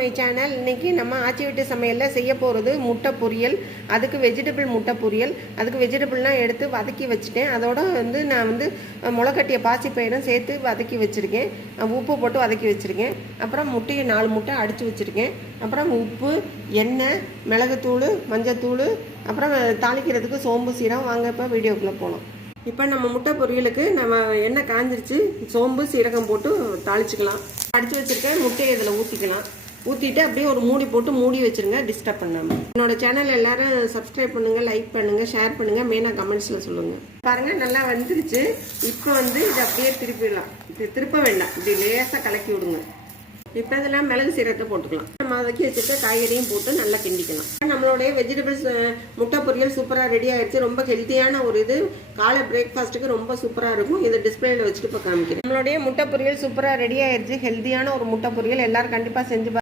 My channel. இன்றைக்கி நம்ம ஆச்சி வீட்டு சமையலில் செய்ய போகிறது முட்டை பொரியல். அதுக்கு வெஜிடபிள் முட்டை பொரியல். அதுக்கு வெஜிடபிள்லாம் எடுத்து வதக்கி வச்சுட்டேன். அதோட நான் முளைக்கட்டிய பாசிப்பயிரும் சேர்த்து வதக்கி வச்சுருக்கேன். உப்பு போட்டு வதக்கி வச்சுருக்கேன். அப்புறம் முட்டையை 4 முட்டை அடித்து வச்சுருக்கேன். அப்புறம் உப்பு, எண்ணெய், மிளகுத்தூள், மஞ்சத்தூள், அப்புறம் தாளிக்கிறதுக்கு சோம்பு, சீரகம். வாங்க இப்போ வீடியோக்குள்ளே போகலாம். இப்போ நம்ம முட்டை பொரியலுக்கு நம்ம எண்ணெய் காஞ்சிருச்சு. சோம்பு, சீரகம் போட்டு தாளிச்சுக்கலாம். அடித்து வச்சுருக்கேன் முட்டையை இதில் ஊற்றிக்கலாம். ஊற்றிட்டு அப்படியே ஒரு மூடி போட்டு மூடி வச்சுருங்க, டிஸ்டர்ப் பண்ணாமல். என்னோட சேனல் எல்லோரும் சப்ஸ்கிரைப் பண்ணுங்கள், லைக் பண்ணுங்கள், ஷேர் பண்ணுங்கள், மெயினாக கமெண்ட்ஸில் சொல்லுங்கள். பாருங்கள், நல்லா வந்துருச்சு. இப்போ இதை அப்படியே திருப்பிடலாம். திருப்ப வேண்டாம், இப்படி லேசாக கலக்கி விடுங்க. இப்போ இதெல்லாம் மிளகு சீரகத்தை போட்டுக்கலாம். நம்ம வதக்கி வச்சுட்டு காய்கறியும் போட்டு நல்லா கிண்டிக்கலாம். நம்மளுடைய வெஜிடபிள்ஸ் முட்டை பொரியல் சூப்பராக ரெடி ஆயிடுச்சு. ரொம்ப ஹெல்த்தியான ஒரு காலை பிரேக்ஃபாஸ்ட்டுக்கு ரொம்ப சூப்பராக இருக்கும். இதை டிஸ்பிளேல வச்சுட்டு இப்போ காமிக்கிறேன். நம்மளுடைய முட்டை பொரியல் சூப்பராக ரெடி ஆயிடுச்சு. ஹெல்த்தியான ஒரு முட்டை பொரியல் எல்லாரும் கண்டிப்பாக செஞ்சு